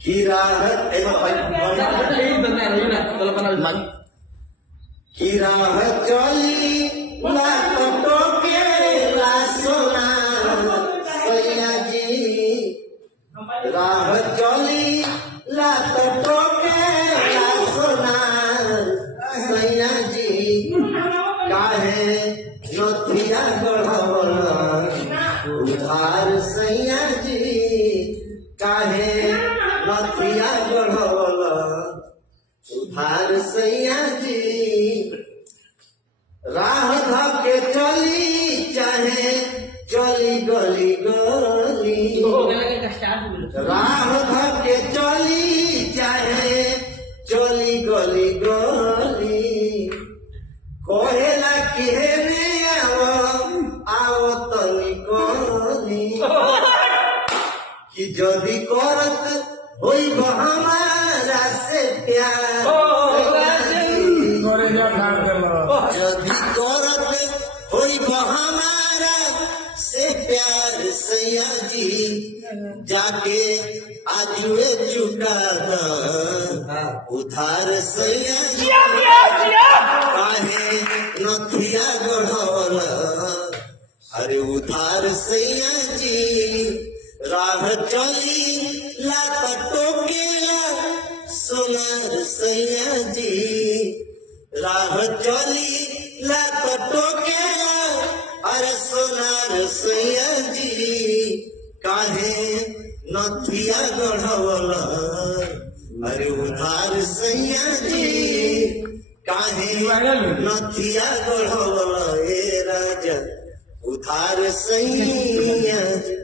Kirahat kirahat joli la toke la sona sayaji rahat joli la toke la sona sayaji kahe nothia gढ़वला उधार सैयाजी काहे नथिया गढ़वला उधार सैयाजी राह धके चली चाहे चली गली गली राह धके चली चाहे चली गली गली कहेला कि हेने आओ तनी कोनी कि जदि करत होइब हमारा से प्यार जदि करत होइब हमारा से प्यार सैयाजी जाके आजुए चुका द उधार सैयाजी काहे नथिया गढ़वला अरे उधार सैयाजी राह चली ला टोकेला सोनार सैयाजी राह चली ला टोकेला अरे सोनार सैयाजी काहे नथिया गढ़वला अरे उधार सैयाजी काहे नथिया गढ़वला ए राजा उधार सैयाजी